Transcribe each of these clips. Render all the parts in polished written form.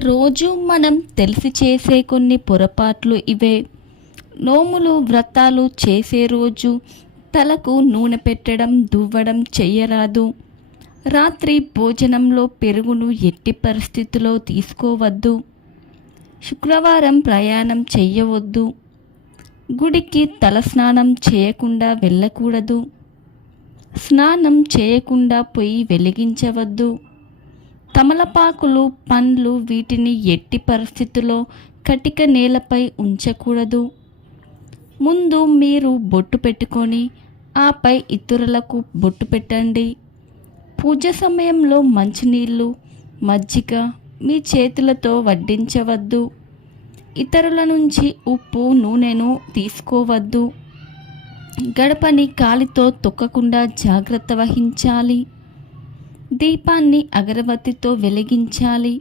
రోజు మనం తెలిసి చేసే కొన్ని పొరపాట్లు ఇవే. నోములు వ్రతాలు చేసే రోజు తలకు నూనె పెట్టడం దువ్వడం చెయ్యరాదు. రాత్రి భోజనంలో పెరుగును ఎట్టి పరిస్థితిలో తీసుకోవద్దు. శుక్రవారం ప్రయాణం చెయ్యవద్దు. గుడికి తలస్నానం చేయకుండా వెళ్ళకూడదు. స్నానం చేయకుండా పొయ్యి వెలిగించవద్దు. తమలపాకులు పండ్లు వీటిని ఎట్టి పరిస్థితుల్లో కటిక నేలపై ఉంచకూడదు. ముందు మీరు బొట్టు పెట్టుకొని ఆపై ఇతరులకు బొట్టు పెట్టండి. పూజ సమయంలో మంచినీళ్ళు మజ్జిగ మీ చేతులతో వడ్డించవద్దు. ఇతరుల నుంచి ఉప్పు నూనెను తీసుకోవద్దు. గడపని కాలితో తొక్కకుండా జాగ్రత్త వహించాలి. దీపాన్ని అగరబత్తితో వెలిగించాలి.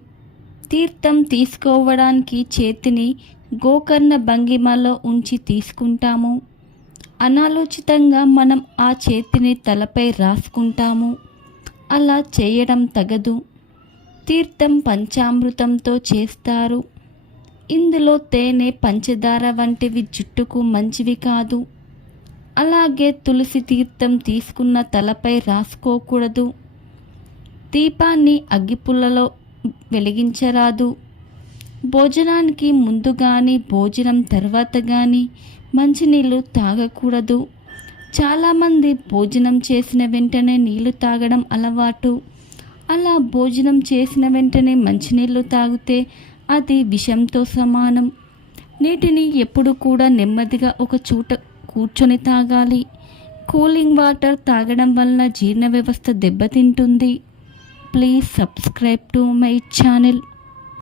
తీర్థం తీసుకోవడానికి చేతిని గోకర్ణ భంగిమలో ఉంచి తీసుకుంటాము. అనాలోచితంగా మనం ఆ చేతిని తలపై రాసుకుంటాము. అలా చేయడం తగదు. తీర్థం పంచామృతంతో చేస్తారు. ఇందులో తేనె పంచదార వంటివి జుట్టుకు మంచివి కాదు. అలాగే తులసి తీర్థం తీసుకున్న తలపై రాసుకోకూడదు. దీపాన్ని అగ్గిపుల్లలో వెలిగించరాదు. భోజనానికి ముందు కానీ భోజనం తర్వాత కానీ మంచినీళ్ళు తాగకూడదు. చాలామంది భోజనం చేసిన వెంటనే నీళ్లు తాగడం అలవాటు. అలా భోజనం చేసిన వెంటనే మంచినీళ్ళు తాగితే అది విషంతో సమానం. నీటిని ఎప్పుడు కూడా నెమ్మదిగా ఒక చోట కూర్చొని తాగాలి. కూలింగ్ వాటర్ తాగడం వలన జీర్ణ వ్యవస్థ దెబ్బతింటుంది. Please subscribe to my channel.